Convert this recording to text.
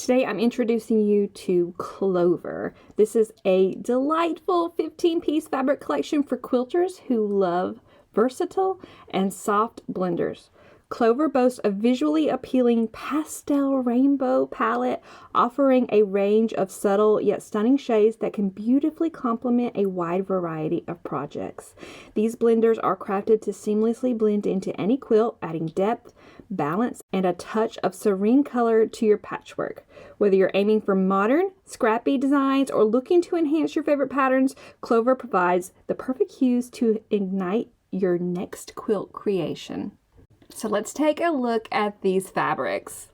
Today I'm introducing you to Clover. This is a delightful 15-piece fabric collection for quilters who love versatile and soft blenders. Clover boasts a visually appealing pastel rainbow palette, offering a range of subtle yet stunning shades that can beautifully complement a wide variety of projects. These blenders are crafted to seamlessly blend into any quilt, adding depth, balance, and a touch of serene color to your patchwork. Whether you're aiming for modern, scrappy designs or looking to enhance your favorite patterns, Clover provides the perfect hues to ignite your next quilt creation. So let's take a look at these fabrics.